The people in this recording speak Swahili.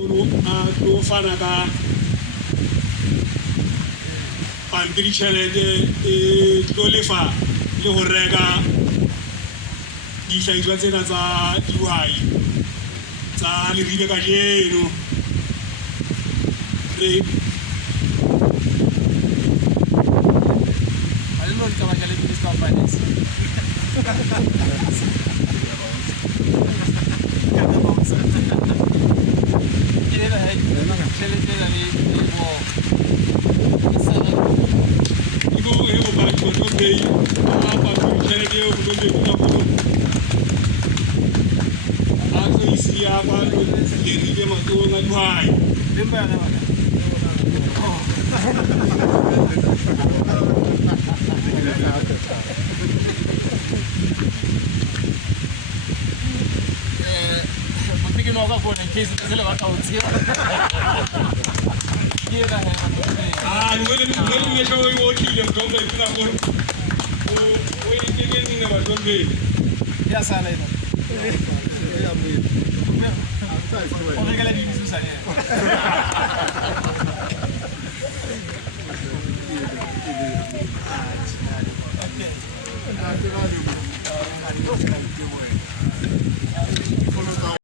o fana ka pampiri tšhelete e tlo lefa le go reka dihlahiswa tsena tsa dihwai tsa leribe ka jeno